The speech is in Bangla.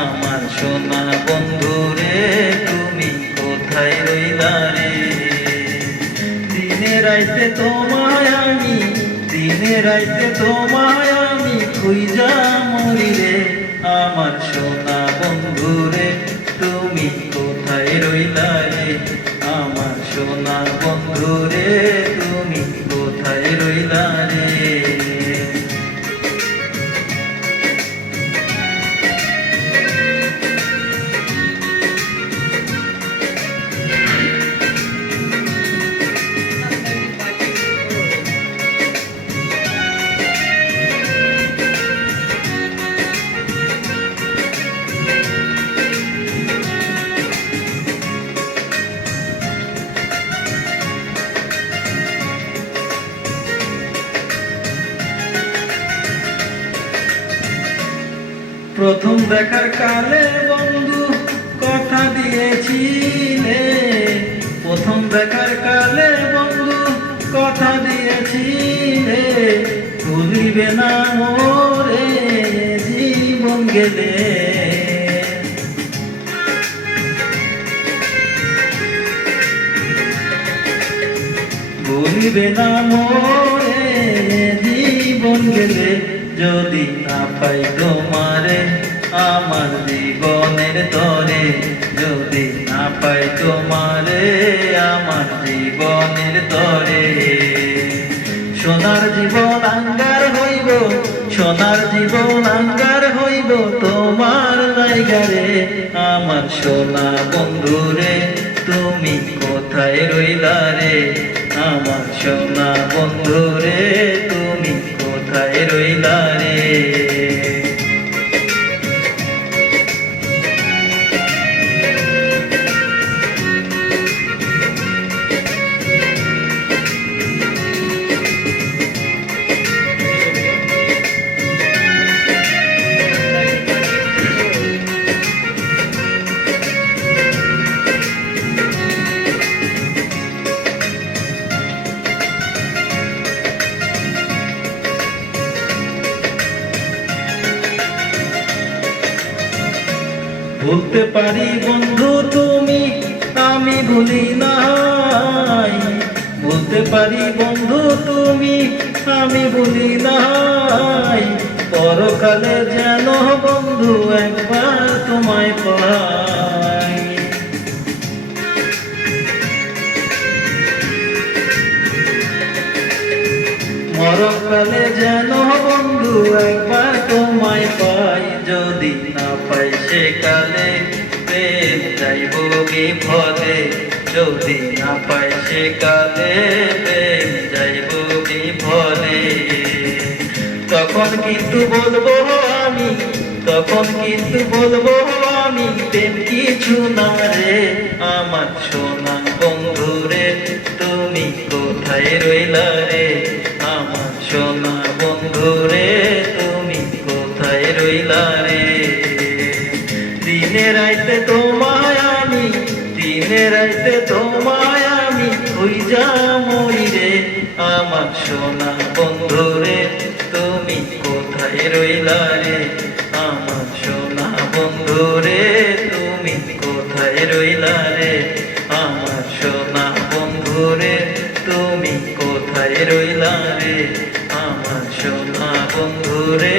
আমার সোনা বন্ধু রে তুমি কোথায় রইলা রে? দিনে রাইতে তোমায় আমি, দিনে রাইতে তোমায় আমি খুঁজা মরি রে। আমার সোনা বন্ধু রে তুমি কোথায় রইলা রে? আমার সোনা বন্ধু রে তুমি কোথায় রইলা রে? প্রথম দেখার কালে বন্ধু কথা দিয়েছিলে, প্রথম দেখার কালে বন্ধু কথা দিয়েছিলে, ভুলিবে না মোরে জীবন গেলে। ভুলিবে না মোরে জীবন গেলে, যদি না পাই তোমারে আমার জীবনের তরে, যদি না পাই তোমারে আমার জীবনের তরে। সোনার জীবন আঙ্গার হইব, সোনার জীবন আঙ্গার হইব তোমার জায়গারে। আমার সোনা বন্ধু রে তুমি কোথায় রইলা রে? আমার সোনা বন্ধু রে তুমি কোথায় রইলা রে? ভুলতে পারি বন্ধু তুমি আমি ভুলি নাই, ভুলতে পারি বন্ধু তুমি আমি ভুলি নাই। পরকালে যেন বন্ধু একবার তোমায় পাই, মরকালে যেন বন্ধু একবার তোমায় পাই। যদি না পাই সে কালে প্রেম যাইব বিফলে, যদি না পাই সে কালে প্রেম যাইব বিফলে। তখন কিন্তু বলবো আমি, তখন কিন্তু বলবো আমি প্রেম কিছু না রে। আমার সোনা বন্ধু রে তুমি কোথায় রইলা রে? আমার সোনা বন্ধু রে তুমি কোথায় রইলা রে? দিনে রাইতে তোমায় আমি, দিনে রাইতে তোমায় আমি খুঁজা মরি রে। আমার সোনা বন্ধু রে তুমি কোথায় রইলা রে? আমার সোনা বন্ধু রে তুমি কোথায় রইলা রে? আমার সোনা বন্ধু রে তুমি কোথায় রইলা রে? আমার সোনা বন্ধু রে।